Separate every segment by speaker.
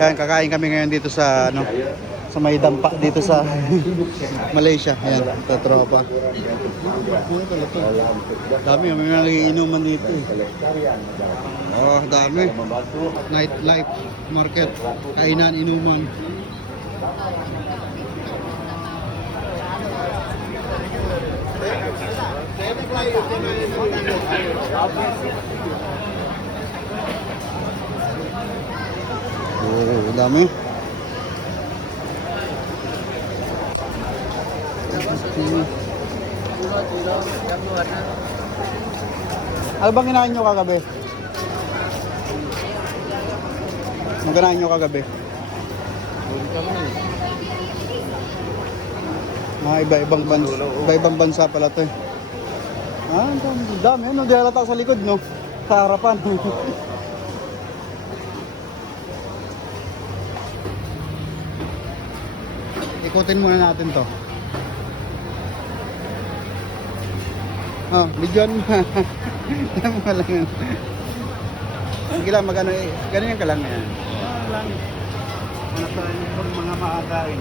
Speaker 1: Ayan, kakain kami ngayon dito sa ano sa may dampa dito sa Malaysia. Ayan, ito tropa. Dami, mga nagiinuman dito eh. Oh, dami. Nightlife, market, kainan, inuman. Oh, dami. Ano bang kinain nyo kagabi? Ano kinain nyo kagabi? Mga iba-ibang bansa, iba-ibang bansa pala to eh. Ah, dami, dami. Ano, di halata sa likod, no? Sa harapan. Ikutin muna natin to. Oh, bigyan mo. Yan mo lang yun. Sige lang, magano eh. Ganyan ka lang yan. Ah, lang. Ano sa mga makakain.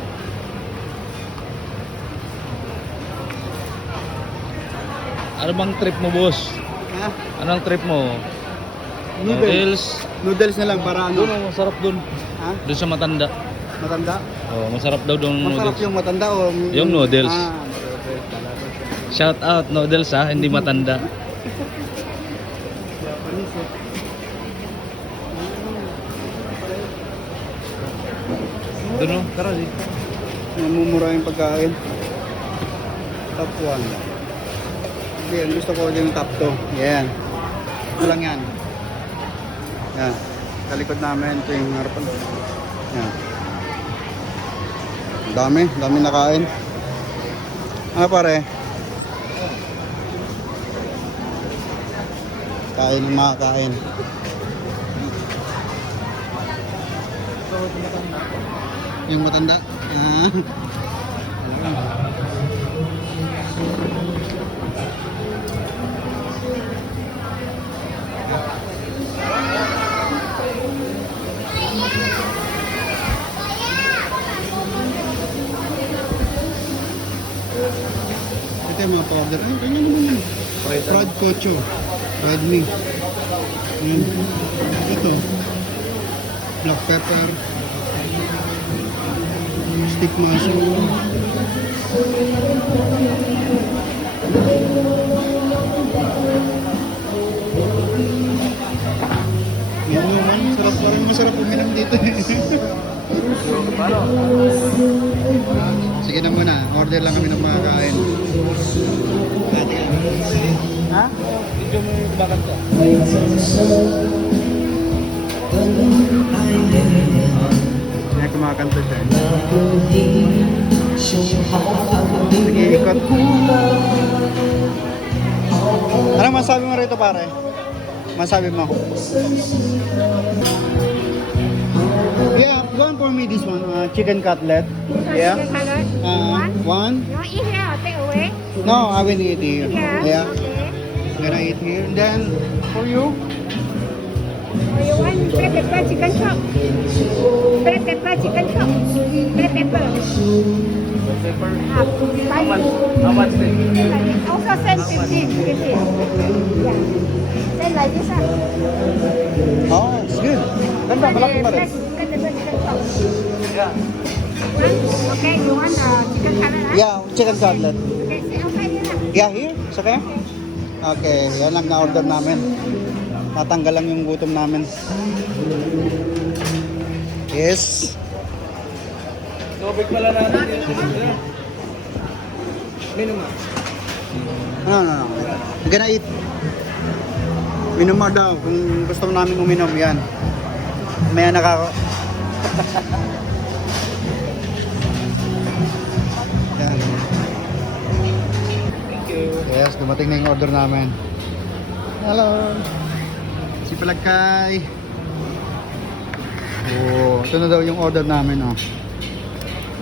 Speaker 2: Ano bang trip mo, boss?
Speaker 1: Ha?
Speaker 2: Anong trip mo?
Speaker 1: Noodles.
Speaker 2: Noodles.
Speaker 1: Noodles na lang para ano?
Speaker 2: Doon, masarap doon.
Speaker 1: Ha?
Speaker 2: Doon sa matanda.
Speaker 1: Matanda?
Speaker 2: Oh, masarap daw doon
Speaker 1: Masarap
Speaker 2: noodles.
Speaker 1: yung matanda o...
Speaker 2: Yung noodles.
Speaker 1: Ah, noodles.
Speaker 2: Shout out noodles ha, hindi matanda.
Speaker 1: Japanese eh.
Speaker 2: Doon oh, tara di.
Speaker 1: Namumura yung pagkain. Top 1. Hindi, ang gusto ko yung top 2. Yan. Ito lang yan. Yan. Sa likod namin, ito yung harapan. Yan. Dami, dami nakain. Ano pare? Kain mga kain. Yung matanda? Ah. Yung mga powder. Ay, kanya naman yun. Fried cocho. Fried me. Yan. Ito. Black pepper. Stick mushroom. Yan naman. Sarap pa rin. Masarap uminom dito. eh. Sige na muna. Order lang kami ng mga kain. Ha?
Speaker 2: Video mo yung bakit ka.
Speaker 1: Kaya kumakanta siya. Sige, ikot. Anong masabi mo rito pare? Masabi mo? Yeah, go on for me this one. Uh, chicken cutlet. Yeah. Uh,
Speaker 3: One.
Speaker 1: one.
Speaker 3: You want eat here or take away?
Speaker 1: No, I will eat here.
Speaker 3: Yeah.
Speaker 1: Yeah.
Speaker 3: Okay.
Speaker 1: Gonna eat here. Then, for you?
Speaker 3: Or you want black pepper chicken chop? Black pepper chicken chop. Black pepper. Half. How much?
Speaker 2: How much then?
Speaker 3: Also send 15. 15. Yeah. Send like this.
Speaker 1: Oh, it's good. Pa rin.
Speaker 3: Black black pepper chicken chop.
Speaker 2: Yeah.
Speaker 3: Okay, you want uh, chicken cutlet ah?
Speaker 1: Yeah, chicken cutlet.
Speaker 3: Okay, okay.
Speaker 1: Yeah, here? Sa kaya? Okay, yan lang na-order namin. Natanggal lang yung gutom namin. Yes.
Speaker 2: Tubig pala natin dito. Minum
Speaker 1: No, no, no. We're gonna eat. Minum mo daw. Kung gusto mo namin uminom, yan. May nakako. dumating na yung order namin. Hello. Si Palagkay. Oh, ito na daw yung order namin, oh.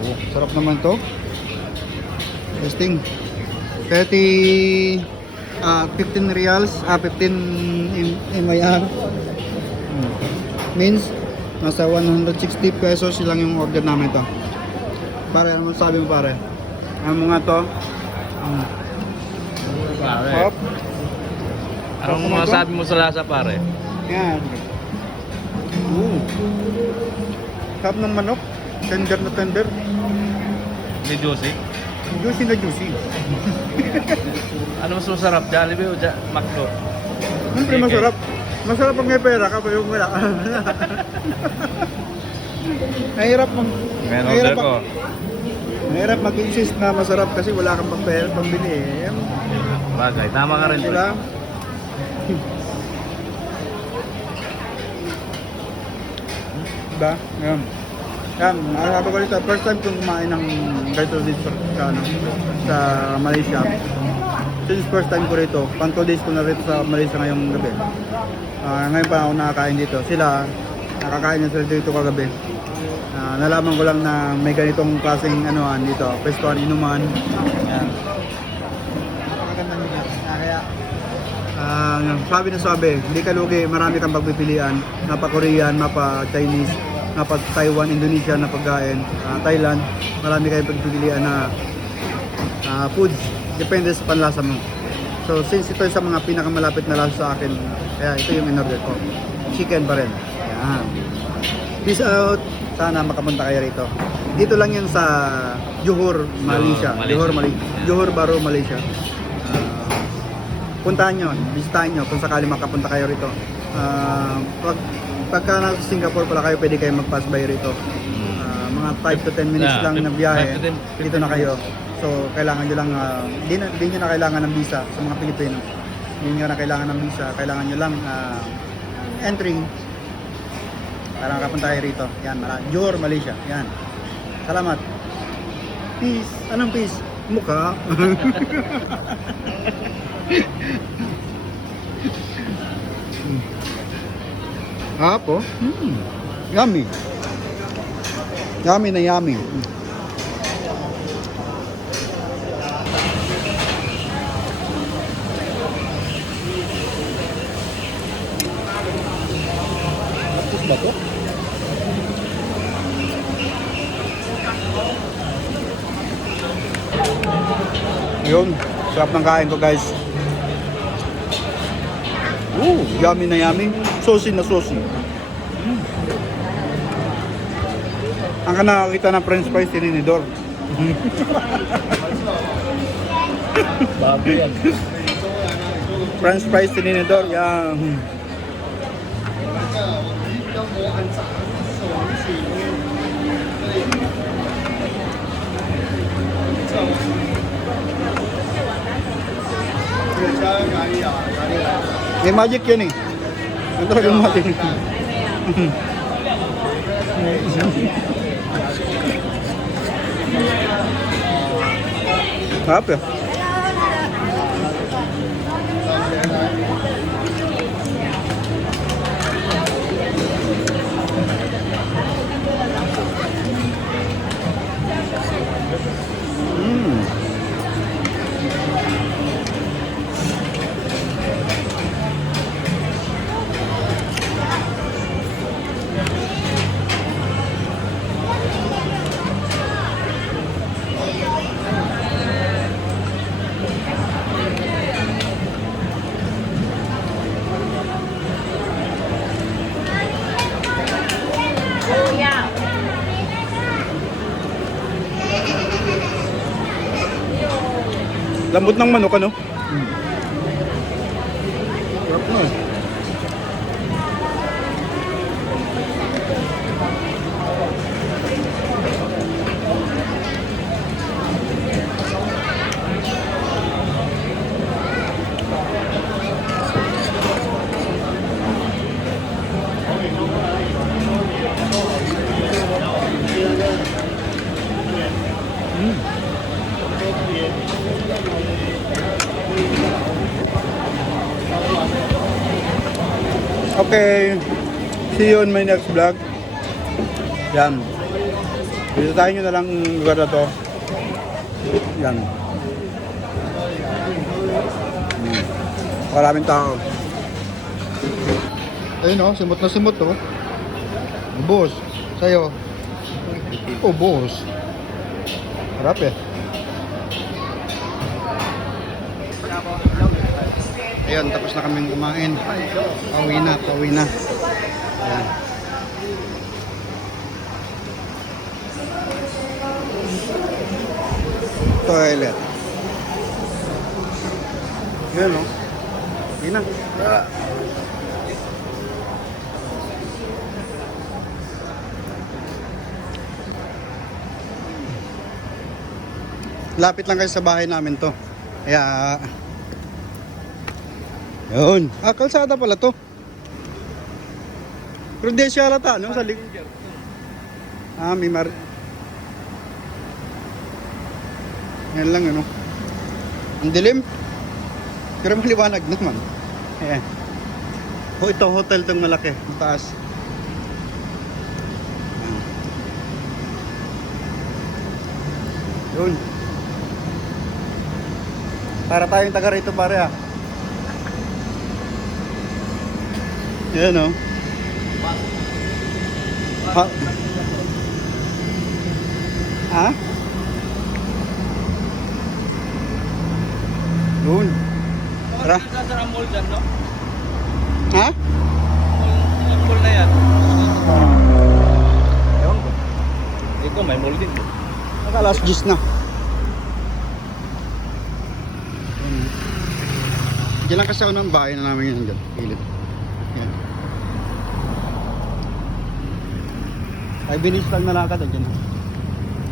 Speaker 1: Oh, sarap naman to. Testing. 30 ah 15 reals, ah 15 M- MIR. Hmm. Means Nasa 160 pesos lang yung order namin to. Pare, ano sabi mo pare? Ano mga to? Um,
Speaker 2: Pare.
Speaker 1: hop.
Speaker 2: Anong
Speaker 1: Ano ba?
Speaker 2: masabi mo sa lasa pare?
Speaker 1: Yan. Ooh. Sarap ng manok. Tender na tender.
Speaker 2: May juicy.
Speaker 1: Juicy na juicy.
Speaker 2: Ano mas masarap? Jollibee o ja McDo?
Speaker 1: Siyempre masarap. Masarap pag may pera ka, pero yung wala. Mag...
Speaker 2: Ngayon
Speaker 1: mahirap
Speaker 2: order ko.
Speaker 1: Mahirap mag-insist na masarap kasi wala kang pang pambili eh.
Speaker 2: Bagay, tama ka rin.
Speaker 1: Diba? diba? Yan. Yan, sabi ko dito, first time kong kumain ng ganito dito sa, sa, ano, sa Malaysia. Since first time ko rito, pang 2 days ko na rito sa Malaysia ngayong gabi. Ah, ngayon pa ako nakakain dito. Sila, nakakain na sila dito kagabi. Ah, nalaman ko lang na may ganitong klaseng anuhan dito, pestuan, inuman. Yan. Napakaganda nila. Ah, kaya, ah, sabi na sabi, hindi ka lugi, marami kang pagpipilian. Napa Korean, napa Chinese, napa Taiwan, Indonesia na pagkain, ah, Thailand, marami kayong pagpipilian na ah, foods. Depende sa panlasa mo. So, since ito sa mga pinakamalapit na lasa sa akin, kaya ito yung in-order ko. Chicken pa rin. Yan. Peace out. Sana makapunta kayo rito. Dito lang yan sa Johor, Malaysia.
Speaker 2: Malaysia.
Speaker 1: Johor, Malaysia. Johor Bahru, Malaysia. Ah, puntahan nyo, bisitahin nyo kung sakali makapunta kayo rito. Ah, pag, pagka nasa Singapore pala kayo, pwede kayo mag-pass by rito. Ah, mga 5 to 10 minutes
Speaker 2: Yeah,
Speaker 1: lang na
Speaker 2: 5
Speaker 1: biyahe,
Speaker 2: to 10
Speaker 1: dito na kayo. So, kailangan nyo lang, ah, di, na, di nyo na kailangan ng visa sa mga Pilipino. Di nyo na kailangan ng visa, kailangan nyo lang ah, entry para makapunta kayo rito. Yan, mara. Johor, Malaysia. Yan. Salamat. Peace. Anong peace? Mukha. Apo. Mm. Yummy. Yummy na yummy. Mm. Tapos ba to? Yun, sarap ng kain ko guys. Ooh, yummy na yummy. Saucy na saucy. Mm. Ang ka nakakita ng french fries tininidor.
Speaker 2: Bago yan.
Speaker 1: French fries tininidor, yan. May magic yun eh. Yung talagang magic. Sarap eh. Mm. Lambot ng manok ano? Okay. See you on my next vlog. Yan. Bisitahin nyo na lang lugar na to. Yan. Hmm. Maraming tao. Ayun o, simot na simot to. Ubos. Sa'yo. Ubos. Harap eh. Ayun, tapos na kaming kumain. Pauwi na, pauwi na. Ayan. Toilet. Yan o. Na. Ah. Lapit lang kayo sa bahay namin to. Kaya yun. Ah, kalsada pala to. Prudential ata, no? Sa lig... Ah, may mar... Yan lang, ano? Ang dilim. Pero maliwanag naman. Ayan. Oh, ito, hotel tong malaki. Ang taas. Ayan. Yun. Para tayong taga rito pare ah. Yan oh. Ha? Ha? Yun. Tara.
Speaker 2: Ang mall dyan, no?
Speaker 1: Ha?
Speaker 2: Yung mall na yan.
Speaker 1: Ewan ko.
Speaker 2: Ikaw, may mall din.
Speaker 1: Naka last gis na. Yun. Diyan lang kasi ako ng bahay na namin yun dyan. Pilit. 5 minutes lang nalakad andyan na.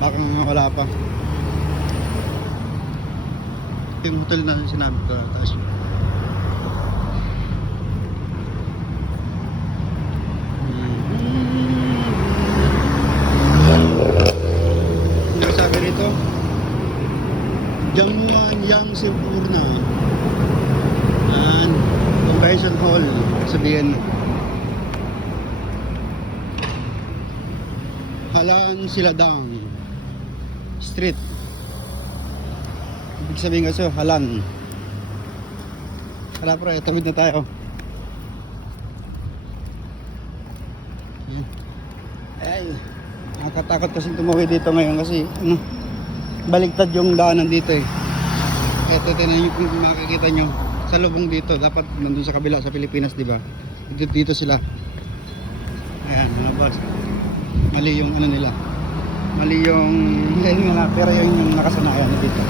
Speaker 1: Baka nga wala pa. Yung hotel na sinabi ko taas yun. Hmm. Sabi rito Jangmuan Yang Sempurna and Convention Hall sabihin. Halaan Siladang Street. Ibig sabihin kasi halan. Hala pre, tawid na tayo. Yan. Ay, nakakatakot kasi tumawid dito ngayon kasi ano, baligtad yung daanan dito eh. Eto, tinan nyo kung makikita nyo sa lubong dito. Dapat nandun sa kabila sa Pilipinas, di ba? Dito, dito sila. Ayan, mga boss. Mali yung ano nila. Mali yung, hindi nga, pero yun yung nakasanayan na dito.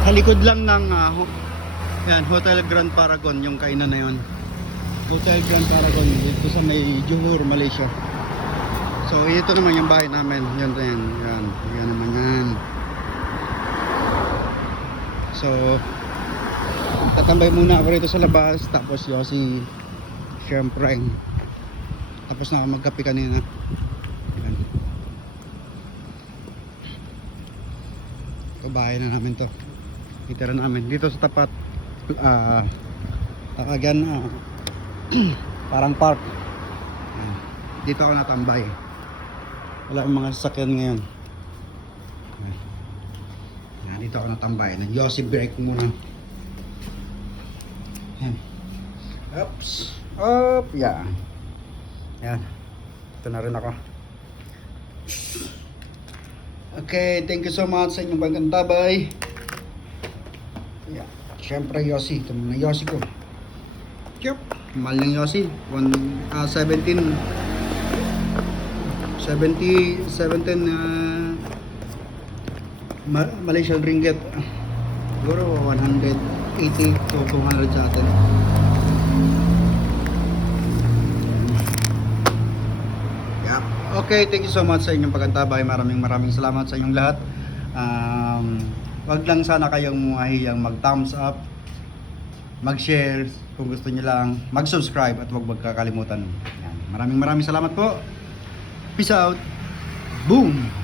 Speaker 1: Sa likod lang ng ho- yan, Hotel Grand Paragon yung kainan na yon. Hotel Grand Paragon dito sa may Johor, Malaysia. So ito naman yung bahay namin. Yan din. Yan. Yan naman yan. So tatambay muna ako rito sa labas tapos Yossi syempre tapos na magkape kanina. Yan. Ito bahay na namin to itira namin dito sa tapat ah Takagan ah, parang park Ayan. dito ako natambay wala akong mga sasakyan ngayon Ayan. Ayan, dito ako natambay nag Yossi break muna Ayan. Oops. Up, yeah. Yan. Ito na rin ako. Okay, thank you so much sa inyong pagkantabay. Yeah. Siyempre Yossi, ito muna Yossi ko. Yup, mahal ng Yossi. One, ah, 17 70 17 uh, Ma- Malaysian ringgit. Siguro 180 to 200 sa atin. Yup. Okay, thank you so much sa inyong pagkantabay. Maraming maraming salamat sa inyong lahat. Um, wag lang sana kayong mahiyang mag-thumbs up, mag-share kung gusto niyo lang, mag-subscribe at huwag magkakalimutan. Yan. Maraming maraming salamat po. Peace out. Boom!